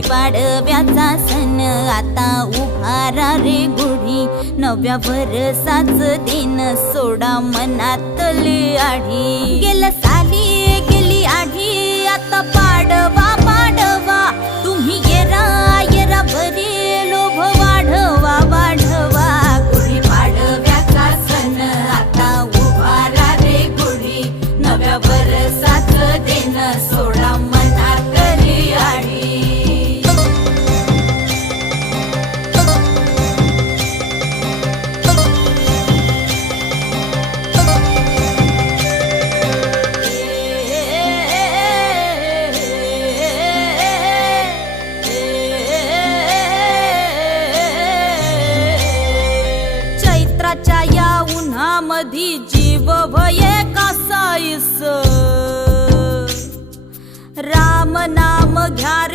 गुढीपाडव्याचा सण आता उभारा रे गुढी, नव्या वर्षाच दिन सोडा मनातली आढी। गेलं साली गेली आढी, आता पाडवा पाडवा, तुम्ही येरा येरा बरी लोभ वाढवा वाढवा। गुढीपाडव्याचा सण आता उभारा रे गुढी, नव्या वर्षाच दिन सोडा मनातली आढी। चैत्राच्या या उन्हामधी जीव भये कासाईस, राम नाम घ्या